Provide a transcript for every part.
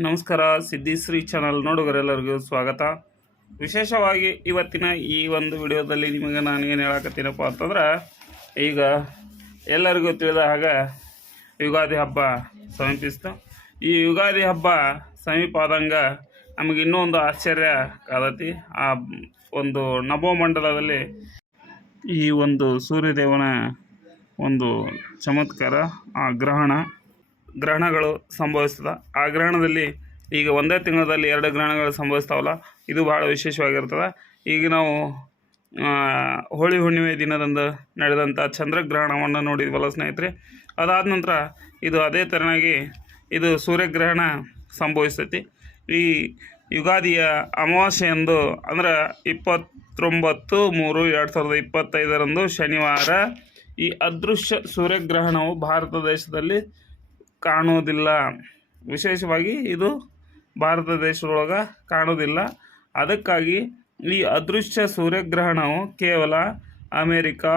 ನಮಸ್ಕಾರ ಸಿದ್ದಿಶ್ರೀ ಚಾನಲ್ ನೋಡುಗರೆಲ್ಲರಿಗೂ ಸ್ವಾಗತ. ವಿಶೇಷವಾಗಿ ಇವತ್ತಿನ ಈ ಒಂದು ವಿಡಿಯೋದಲ್ಲಿ ನಿಮಗೆ ನಾನು ಏನು ಹೇಳಕತ್ತೀನಪ್ಪ ಅಂತಂದ್ರೆ, ಈಗ ಎಲ್ಲರಿಗೂ ತಿಳಿದ ಹಾಗೆ ಯುಗಾದಿ ಹಬ್ಬ ಸಮೀಪಿಸ್ತು. ಈ ಯುಗಾದಿ ಹಬ್ಬ ಸಮೀಪ ಆದಂಗೆ ನಮಗೆ ಇನ್ನೂ ಒಂದು ಆಶ್ಚರ್ಯ ಕಾದತಿ. ಆ ಒಂದು ನಭೋಮಂಡಲದಲ್ಲಿ ಈ ಒಂದು ಸೂರ್ಯದೇವನ ಒಂದು ಚಮತ್ಕಾರ, ಆ ಗ್ರಹಣ. ಗ್ರಹಣಗಳು ಸಂಭವಿಸ್ತದೆ. ಆ ಗ್ರಹಣದಲ್ಲಿ ಈಗ ಒಂದೇ ತಿಂಗಳಲ್ಲಿ ಎರಡು ಗ್ರಹಣಗಳು ಸಂಭವಿಸ್ತಾವಲ್ಲ, ಇದು ಭಾಳ ವಿಶೇಷವಾಗಿರ್ತದೆ. ಈಗ ನಾವು ಹೋಳಿ ಹುಣ್ಣಿಮೆ ದಿನದಂದು ನಡೆದಂಥ ಚಂದ್ರಗ್ರಹಣವನ್ನು ನೋಡಿದ್ವಲ್ಲ ಸ್ನೇಹಿತರೆ? ಅದಾದ ನಂತರ ಇದು ಅದೇ ತೆರನಾಗಿ ಇದು ಸೂರ್ಯಗ್ರಹಣ ಸಂಭವಿಸ್ತೈತಿ. ಈ ಯುಗಾದಿಯ ಅಮಾವಾಸ್ಯೆಯಂದು ಅಂದ್ರೆ ಇಪ್ಪತ್ತೊಂಬತ್ತು ಮೂರು ಎರಡು ಸಾವಿರದ ಇಪ್ಪತ್ತೈದರಂದು ಶನಿವಾರ ಈ ಅದೃಶ್ಯ ಸೂರ್ಯಗ್ರಹಣವು ಭಾರತ ದೇಶದಲ್ಲಿ ಕಾಣುವುದಿಲ್ಲ. ವಿಶೇಷವಾಗಿ ಇದು ಭಾರತ ದೇಶದೊಳಗೆ ಕಾಣುವುದಿಲ್ಲ. ಅದಕ್ಕಾಗಿ ಈ ಅದೃಶ್ಯ ಸೂರ್ಯಗ್ರಹಣವು ಕೇವಲ ಅಮೇರಿಕಾ,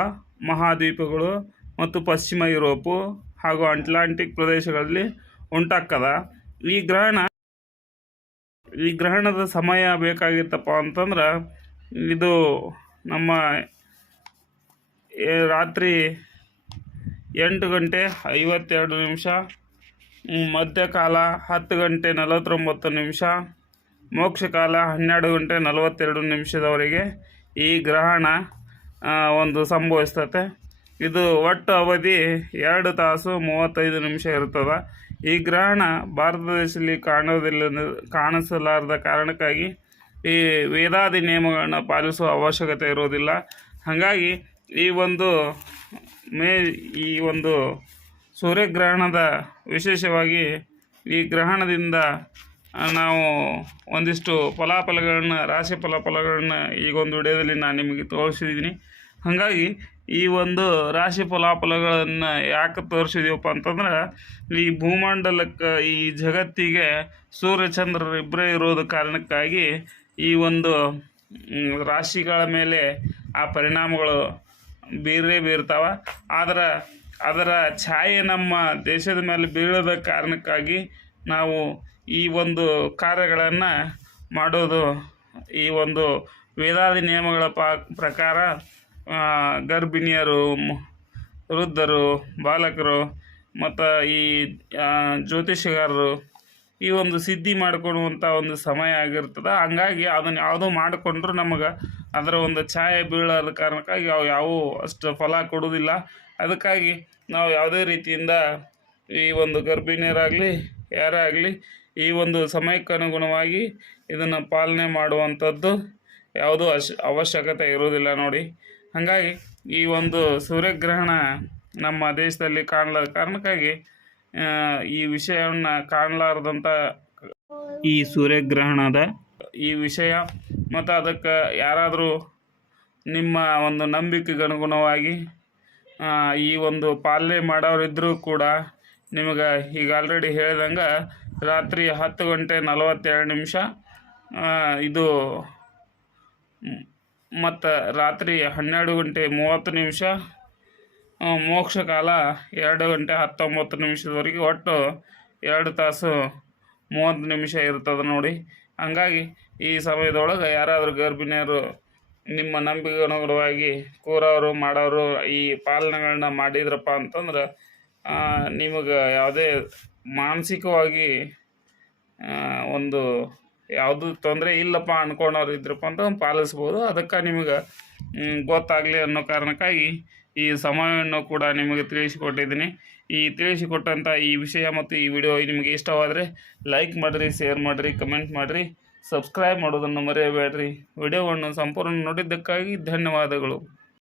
ಮಹಾದ್ವೀಪಗಳು ಮತ್ತು ಪಶ್ಚಿಮ ಯುರೋಪು ಹಾಗೂ ಅಟ್ಲಾಂಟಿಕ್ ಪ್ರದೇಶಗಳಲ್ಲಿ ಉಂಟಾಗ್ತದ. ಈ ಗ್ರಹಣ, ಈ ಗ್ರಹಣದ ಸಮಯ ಬೇಕಾಗಿತ್ತಪ್ಪ ಅಂತಂದ್ರೆ ಇದು ನಮ್ಮ ರಾತ್ರಿ ಎಂಟು ಗಂಟೆ ಐವತ್ತೆರಡು ನಿಮಿಷ ಮಧ್ಯಕಾಲ ಹತ್ತು ಗಂಟೆ ನಲವತ್ತೊಂಬತ್ತು ನಿಮಿಷ, ಮೋಕ್ಷಕಾಲ ಹನ್ನೆರಡು ಗಂಟೆ ನಲವತ್ತೆರಡು ನಿಮಿಷದವರೆಗೆ ಈ ಗ್ರಹಣ ಒಂದು ಸಂಭವಿಸ್ತತೆ ಇದು ಒಟ್ಟು ಅವಧಿ ಎರಡು ತಾಸು ಮೂವತ್ತೈದು ನಿಮಿಷ ಇರ್ತದೆ ಈ ಗ್ರಹಣ ಭಾರತ ದೇಶದಲ್ಲಿ ಕಾಣೋದಿಲ್ಲ ಕಾಣಿಸಲಾರದ ಕಾರಣಕ್ಕಾಗಿ ಈ ವೇದಾದಿ ನಿಯಮಗಳನ್ನು ಪಾಲಿಸುವ ಅವಶ್ಯಕತೆ ಇರೋದಿಲ್ಲ ಹಾಗಾಗಿ ಈ ಒಂದು ಮೇ, ಈ ಒಂದು ಸೂರ್ಯಗ್ರಹಣದ ವಿಶೇಷವಾಗಿ ಈ ಗ್ರಹಣದಿಂದ ನಾವು ಒಂದಿಷ್ಟು ಫಲಾಫಲಗಳನ್ನು, ರಾಶಿ ಫಲಾಫಲಗಳನ್ನು ಈಗ ಒಂದು ವಿಡಿಯೋದಲ್ಲಿ ನಾನು ನಿಮಗೆ ತೋರಿಸಿದ್ದೀನಿ ಹಾಗಾಗಿ ಈ ಒಂದು ರಾಶಿ ಫಲಾಫಲಗಳನ್ನು ಯಾಕೆ ತೋರಿಸಿದೀವಪ್ಪ ಅಂತಂದ್ರೆ, ಈ ಭೂಮಂಡಲಕ್ಕೆ, ಈ ಜಗತ್ತಿಗೆ ಸೂರ್ಯಚಂದ್ರರು ಇಬ್ಬರೇ ಇರೋದು ಕಾರಣಕ್ಕಾಗಿ ಈ ಒಂದು ರಾಶಿಗಳ ಮೇಲೆ ಆ ಪರಿಣಾಮಗಳು ಬೀರೇ ಬೀರ್ತಾವ. ಆದ್ರೆ ಅದರ ಛಾಯೆ ನಮ್ಮ ದೇಶದ ಮೇಲೆ ಬೀಳದ ಕಾರಣಕ್ಕಾಗಿ ನಾವು ಈ ಒಂದು ಕಾರ್ಯಗಳನ್ನು ಮಾಡೋದು, ಈ ಒಂದು ವೇದಾದಿ ನಿಯಮಗಳ ಪಾ, ಪ್ರಕಾರ ಗರ್ಭಿಣಿಯರು ವೃದ್ಧರು, ಬಾಲಕರು, ಮತ್ತು ಈ ಜ್ಯೋತಿಷಗಾರರು ಈ ಒಂದು ಸಿದ್ಧಿ ಮಾಡ್ಕೊಳ್ಳುವಂಥ ಒಂದು ಸಮಯ ಆಗಿರ್ತದೆ. ಹಂಗಾಗಿ ಅದನ್ನು ಯಾವುದೋ ಮಾಡಿಕೊಂಡ್ರು ನಮಗೆ ಅದರ ಒಂದು ಛಾಯೆ ಬೀಳೋದ ಕಾರಣಕ್ಕಾಗಿ ಅವು ಯಾವುವು ಅಷ್ಟು ಫಲ ಕೊಡುವುದಿಲ್ಲ ಅದಕ್ಕಾಗಿ ನಾವು ಯಾವುದೇ ರೀತಿಯಿಂದ ಈ ಒಂದು ಗರ್ಭಿಣಿಯರಾಗಲಿ ಯಾರೇ ಆಗಲಿ ಈ ಒಂದು ಸಮಯಕ್ಕೆ ಅನುಗುಣವಾಗಿ ಇದನ್ನು ಪಾಲನೆ ಮಾಡುವಂಥದ್ದು ಯಾವುದೂ ಅಶ್, ಅವಶ್ಯಕತೆ ಇರೋದಿಲ್ಲ ನೋಡಿ. ಹಾಗಾಗಿ ಈ ಒಂದು ಸೂರ್ಯಗ್ರಹಣ ನಮ್ಮ ದೇಶದಲ್ಲಿ ಕಾಣಲಾದ ಕಾರಣಕ್ಕಾಗಿ ಈ ವಿಷಯವನ್ನು ಕಾಣಲಾರದಂಥ ಈ ಸೂರ್ಯಗ್ರಹಣದ ಈ ವಿಷಯ. ಮತ್ತು ಅದಕ್ಕೆ ಯಾರಾದರೂ ನಿಮ್ಮ ಒಂದು ನಂಬಿಕೆಗೆ ಅನುಗುಣವಾಗಿ ಈ ಒಂದು ಪಾಲನೆ ಮಾಡೋರಿದ್ದರೂ ಕೂಡ ನಿಮಗೆ ಈಗ ಆಲ್ರೆಡಿ ಹೇಳಿದಂಗೆ ರಾತ್ರಿ ಹತ್ತು ಗಂಟೆ ನಲವತ್ತೆರಡು ನಿಮಿಷ ಇದು ಮತ್ತು ರಾತ್ರಿ ಹನ್ನೆರಡು ಗಂಟೆ ಮೂವತ್ತು ನಿಮಿಷ ಮೋಕ್ಷ ಕಾಲ ಎರಡು ಗಂಟೆ ಹತ್ತೊಂಬತ್ತು ನಿಮಿಷದವರೆಗೆ ಒಟ್ಟು ಎರಡು ತಾಸು ಮೂವತ್ತು ನಿಮಿಷ ಇರ್ತದೆ ನೋಡಿ. ಹಂಗಾಗಿ ಈ ಸಮಯದೊಳಗೆ ಯಾರಾದರೂ ಗರ್ಭಿಣಿಯರು ನಿಮ್ಮ ನಂಬಿಕೆ ಅನುಗುಣವಾಗಿ ಕೂರೋರು ಮಾಡೋರು ಈ ಪಾಲನೆಗಳನ್ನ ಮಾಡಿದ್ರಪ್ಪ ಅಂತಂದ್ರೆ ನಿಮಗೆ ಯಾವುದೇ ಮಾನಸಿಕವಾಗಿ ಒಂದು ಯಾವುದು ತೊಂದರೆ ಇಲ್ಲಪ್ಪ ಅಂದ್ಕೊಂಡವ್ರು ಇದ್ರಪ್ಪ ಅಂತ ಪಾಲಿಸ್ಬೋದು. ಅದಕ್ಕೆ ನಿಮಗೆ ಗೊತ್ತಾಗಲಿ ಅನ್ನೋ ಕಾರಣಕ್ಕಾಗಿ ಈ ಸಮಯವನ್ನು ಕೂಡ ನಿಮಗೆ ತಿಳಿಸಿಕೊಟ್ಟಿದ್ದೀನಿ. ಈ ತಿಳಿಸಿಕೊಟ್ಟಂಥ ಈ ವಿಷಯ ಮತ್ತು ಈ ವಿಡಿಯೋ ನಿಮಗೆ ಇಷ್ಟವಾದರೆ ಲೈಕ್ ಮಾಡಿರಿ, ಶೇರ್ ಮಾಡಿರಿ, ಕಮೆಂಟ್ ಮಾಡಿರಿ, ಸಬ್ಸ್ಕ್ರೈಬ್ ಮಾಡೋದನ್ನು ಮರೆಯಬೇಡ್ರಿ. ವಿಡಿಯೋವನ್ನು ಸಂಪೂರ್ಣ ನೋಡಿದ್ದಕ್ಕಾಗಿ ಧನ್ಯವಾದಗಳು.